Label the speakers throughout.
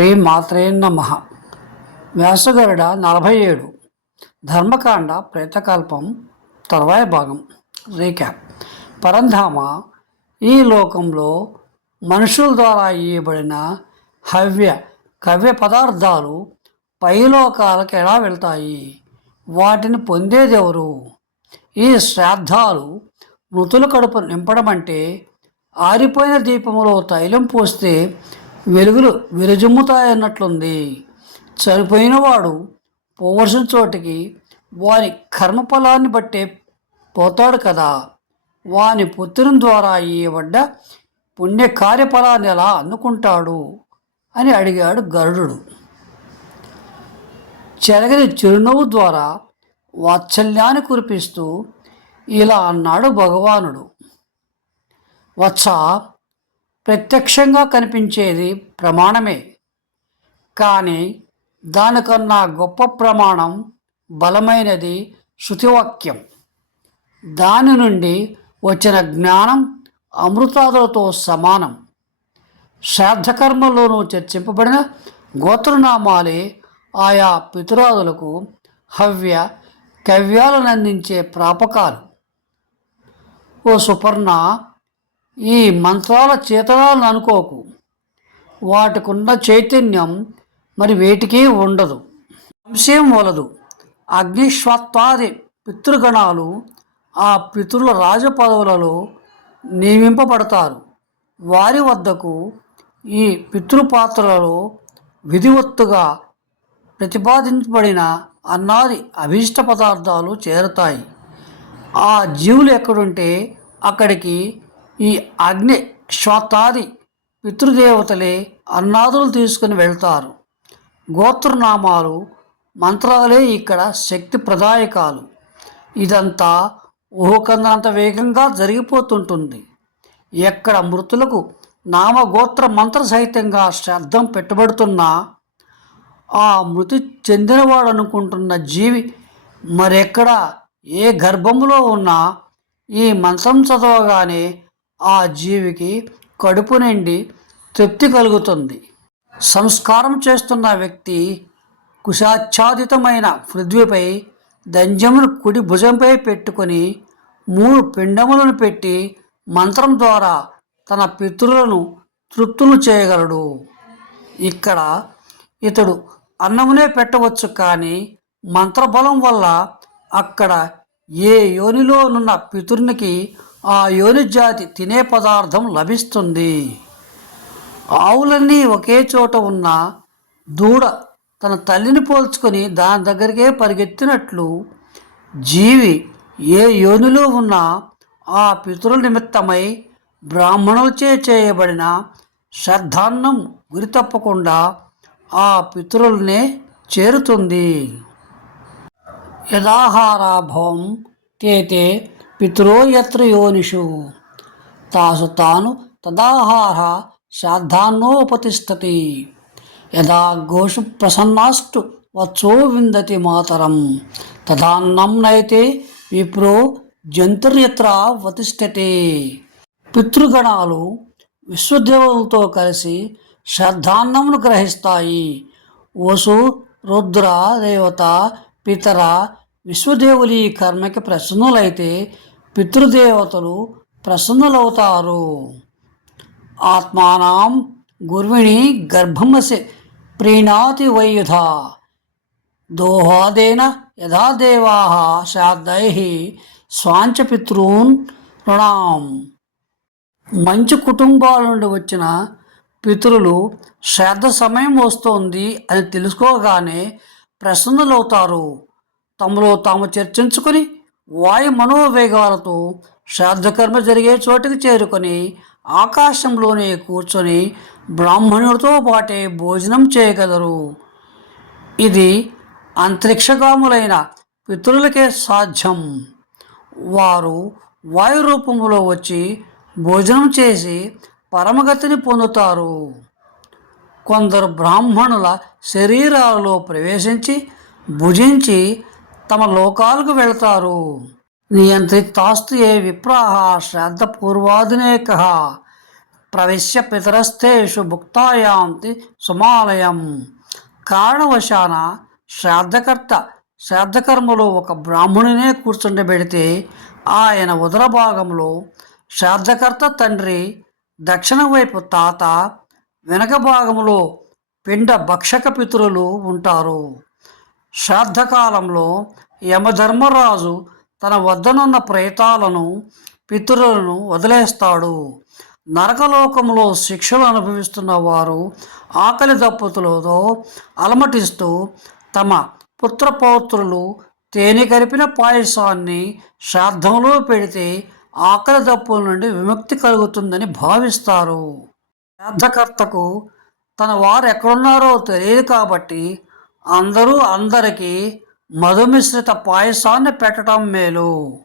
Speaker 1: శ్రీ మాత్రే నమ. వ్యాసగరుడ నలభై ఏడు ధర్మకాండ ప్రేతకల్పం తర్వాయి భాగం. రీక్యాప్. పరంధామ ఈ లోకంలో మనుషుల ద్వారా ఇవ్వబడిన హవ్య కవ్య పదార్థాలు పైలోకాలకు ఎలా వెళ్తాయి? వాటిని పొందేదెవరు? ఈ శ్రాద్ధాలు మృతుల కడుపు నింపడం అంటే ఆరిపోయిన దీపంలో తైలం పోస్తే వెలుగులు విరజిమ్ముతాయన్నట్లుంది. చనిపోయిన వాడు పోవలసిన చోటికి వాని కర్మఫలాన్ని బట్టే పోతాడు కదా. వాని పుత్రుని ద్వారా ఇవ్వబడ్డ పుణ్య కార్యఫలాన్ని ఎలా అందుకుంటాడు అని అడిగాడు గరుడు. చెరగని చిరునవ్వు ద్వారా వాత్సల్యాన్ని కురిపిస్తూ ఇలా అన్నాడు భగవానుడు. వత్స ప్రత్యక్షంగా కనిపించేది ప్రమాణమే. కానీ దానికన్నా గొప్ప ప్రమాణం బలమైనది శృతివాక్యం. దాని నుండి వచ్చిన జ్ఞానం అమృతాదులతో సమానం. శ్రాద్ధకర్మలోనూ చర్చింపబడిన గోత్రనామాలే ఆయా పితురాదులకు హవ్య కవ్యాలను అందించే ప్రాపకాలు. ఓ సుపర్ణ ఈ మంత్రాల చేతనాలను అనుకోకు. వాటికున్న చైతన్యం మరి వేటికి ఉండదు. సంశయం వలదు. అగ్నిశ్వత్వాది పితృగణాలు ఆ పితృల రాజపదవులలో నియమింపబడతారు. వారి వద్దకు ఈ పితృపాత్రలలో విధివత్తుగా ప్రతిపాదించబడిన అన్నాది అభీష్ట పదార్థాలు చేరుతాయి. ఆ జీవులు ఎక్కడుంటే అక్కడికి ఈ అగ్ని శ్వాతాది పితృదేవతలే అన్నాదులు తీసుకుని వెళ్తారు. గోత్రనామాలు మంత్రాలే ఇక్కడ శక్తి ప్రదాయకాలు. ఇదంతా ఊహకందంత వేగంగా జరిగిపోతుంటుంది. ఎక్కడ మృతులకు నామగోత్ర మంత్ర సహితంగా శ్రద్ధం పెట్టబడుతున్నా ఆ మృతి చెందినవాడు అనుకుంటున్న జీవి మరెక్కడ ఏ గర్భములో ఉన్నా ఈ మంత్రం చదవగానే ఆ జీవికి కడుపు నిండి తృప్తి కలుగుతుంది. సంస్కారం చేస్తున్న వ్యక్తి కుశాచ్ఛాదితమైన పృథ్వీపై దంజమును కుడి భుజంపై పెట్టుకొని మూడు పిండములను పెట్టి మంత్రం ద్వారా తన పితృలను తృప్తులు చేయగలడు. ఇక్కడ ఇతడు అన్నమునే పెట్టవచ్చు కానీ మంత్రబలం వల్ల అక్కడ ఏ యోనిలో నున్న పితురునికి ఆ యోని జాతి తినే పదార్థం లభిస్తుంది. ఆవులన్నీ ఒకే చోట ఉన్న దూడ తన తల్లిని పోల్చుకొని దాని దగ్గరికే పరిగెత్తినట్లు జీవి ఏ యోనిలో ఉన్నా ఆ పితృల నిమిత్తమై బ్రాహ్మణులచే చేయబడిన శ్రద్ధాన్నం గురి తప్పకుండా ఆ పితృల్నే చేరుతుంది. యదాహారాభవం తేతే పితరో యత్ర యోనిషు. తాసు తాను తదాహార శ్రాద్ధాన్నోపతిష్టతి. యదా గోషు ప్రసన్నాస్తు వత్సో విందతి మాతరం. తదాన్నం నైతే విప్రో జంతుర్యత్ర వతిష్టతే. పితృగణాలు విశ్వదేవులతో కలిసి శ్రద్ధాన్నమును గ్రహిస్తాయి. వసు రుద్ర దేవత పితర విశ్వదేవులు ఈ కర్మకి ప్రసన్నులైతే పితృదేవతలు ప్రసన్నులవుతారు. ఆత్మానం గుర్విణి గర్భమసి ప్రీణాతి వయుధ. దోహాదేన యథా దేవా శ్రాద్ధై స్వాంచపితృన్ రుణాం. మంచి కుటుంబాల నుండి వచ్చిన పితరులు శ్రాద్ధ సమయం వస్తోంది అని తెలుసుకోగానే ప్రసన్నులవుతారు. తమలో తాము చర్చించుకొని వాయు మనోవేగాలతో శ్రాద్ధకర్మ జరిగే చోటికి చేరుకొని ఆకాశంలోనే కూర్చొని బ్రాహ్మణుడితో పాటే భోజనం చేయగలరు. ఇది అంతరిక్షగాములైన పితృలకే సాధ్యం. వారు వాయు రూపంలో వచ్చి భోజనం చేసి పరమగతిని పొందుతారు. కొందరు బ్రాహ్మణుల శరీరాలలో ప్రవేశించి భుజించి తమ లోకాలకు వెళతారు. నియంత్రితాస్తు ఏ విప్రాహ శ్రాద్ధపూర్వాదినేక ప్రవేశ్య పితరస్థేషు భుక్తాయాంతి సుమాలయం. కారణవశాన శ్రాద్ధకర్త శ్రాద్ధకర్మలో ఒక బ్రాహ్మణునే కూర్చుండబెడితే ఆయన ఉదర భాగంలో శ్రాద్ధకర్త తండ్రి దక్షిణ వైపు తాత వెనక భాగంలో పిండ భక్షక పితరులు ఉంటారు. శ్రాద్ధకాలంలో యమధర్మరాజు తన వద్దనున్న ప్రేతాలను పితరులను వదిలేస్తాడు. నరకలోకంలో శిక్షలు అనుభవిస్తున్న వారు ఆకలి దప్పుతులతో అలమటిస్తూ తమ పుత్రపౌత్రులు తేనె కలిపిన పాయసాన్ని శ్రాద్ధంలో పెడితే ఆకలి దప్పుల నుండి విముక్తి కలుగుతుందని భావిస్తారు. శ్రాద్ధకర్తకు తన వారు ఎక్కడున్నారో తెలియదు కాబట్టి అందరూ అందరికీ మధుమిశ్రిత పాయసాన్ని పెట్టడం మేలు.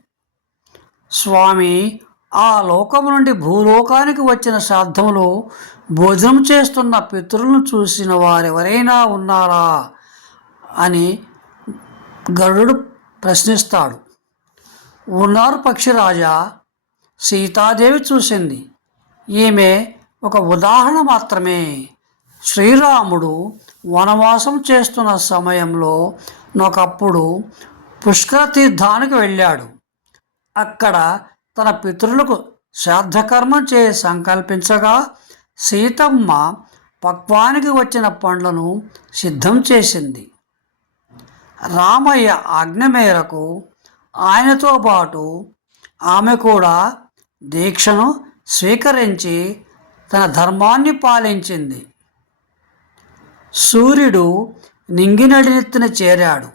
Speaker 1: స్వామి ఆ లోకం నుండి భూలోకానికి వచ్చిన శ్రాద్ధంలో భోజనం చేస్తున్న పితరులను చూసిన వారెవరైనా ఉన్నారా? అని గరుడు ప్రశ్నిస్తాడు. ఉన్నారు పక్షిరాజా సీతాదేవి చూసింది. ఈమె ఒక ఉదాహరణ మాత్రమే. శ్రీరాముడు వనవాసం చేస్తున్న సమయంలో ఒకప్పుడు పుష్కర తీర్థానికి వెళ్ళాడు. అక్కడ తన పితరులకు శ్రాద్ధకర్మం చే సంకల్పించగా సీతమ్మ పక్వానికి వచ్చిన పండ్లను సిద్ధం చేసింది. రామయ్య ఆజ్ఞ మేరకు ఆయనతో పాటు ఆమె కూడా దీక్షను స్వీకరించి తన ధర్మాన్ని పాలించింది. సూర్యుడు నింగినడినెత్తిన చేరాడు.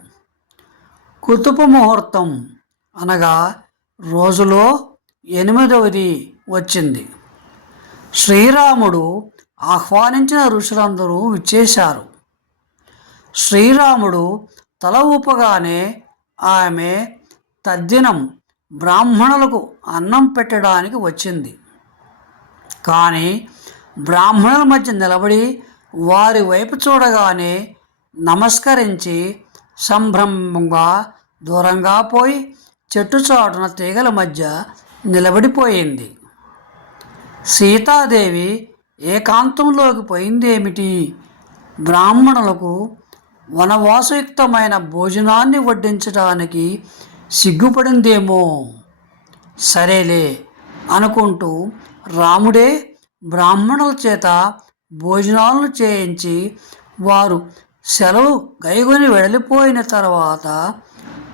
Speaker 1: కుతుపు ముహూర్తం అనగా రోజులో ఎనిమిదవది వచ్చింది. శ్రీరాముడు ఆహ్వానించిన ఋషులందరూ విచ్చేశారు. శ్రీరాముడు తల ఊపగానే ఆమె తద్దినం బ్రాహ్మణులకు అన్నం పెట్టడానికి వచ్చింది. కానీ బ్రాహ్మణుల మధ్య నిలబడి వారి వైపు చూడగానే నమస్కరించి సంభ్రమంగా దూరంగా పోయి చెట్టు చాటున తీగల మధ్య నిలబడిపోయింది. సీతాదేవి ఏకాంతంలోకి పోయిందేమిటి? బ్రాహ్మణులకు వనవాసయుక్తమైన భోజనాన్ని వడ్డించడానికి సిగ్గుపడిందేమో? సరేలే అనుకుంటూ రాముడే బ్రాహ్మణుల చేత భోజనాలను చేయించి వారు సెలవు గైగొని వెళ్ళిపోయిన తర్వాత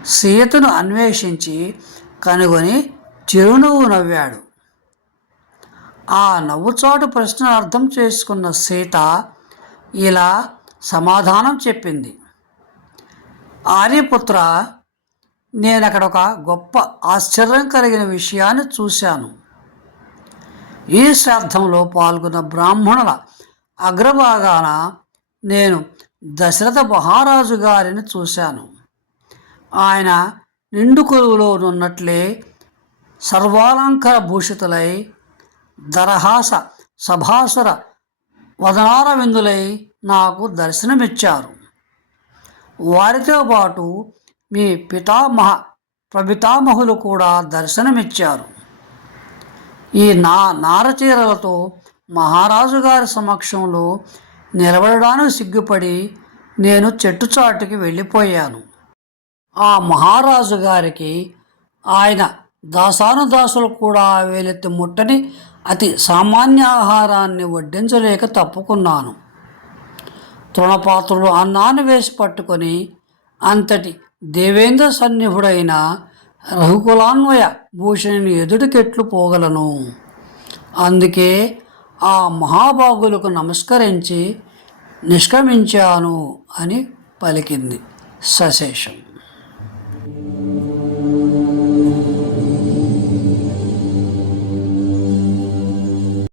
Speaker 1: సీతను అన్వేషించి కనుగొని చిరునవ్వు నవ్వాడు. ఆ నవ్వుచాటు ప్రశ్న అర్థం చేసుకున్న సీత ఇలా సమాధానం చెప్పింది. ఆర్యపుత్ర నేను అక్కడ ఒక గొప్ప ఆశ్చర్యం కలిగిన విషయాన్ని చూశాను. ఈ శ్రాద్ధంలో పాల్గొన్న బ్రాహ్మణుల అగ్రభాగాన నేను దశరథ మహారాజు గారిని చూశాను. ఆయన నిండు కొలువులో ఉన్నట్లే సర్వాలంకర భూషితులై దరహాస సభాసుర వదనార విందులై నాకు దర్శనమిచ్చారు. వారితో పాటు మీ పితామహ ప్రభితామహులు కూడా దర్శనమిచ్చారు. ఈ నా నారచీరలతో మహారాజు గారి సమక్షంలో నిలబడడానికి సిగ్గుపడి నేను చెట్టు చాటుకి వెళ్ళిపోయాను. ఆ మహారాజు గారికి ఆయన దాసానుదాసులు కూడా వేలెత్తి ముట్టని అతి సామాన్య ఆహారాన్ని వడ్డించలేక తప్పుకున్నాను. తృణపాత్రుడు అన్నాన్ని వేసి పట్టుకొని అంతటి దేవేంద్ర సన్నిహుడైన రఘుకులాన్వయ భూషణుని ఎదుటికెట్లు పోగలను. అందుకే ఆ మహాభాగులకు నమస్కరించి నిష్క్రమించాను అని పలికింది సశేషం.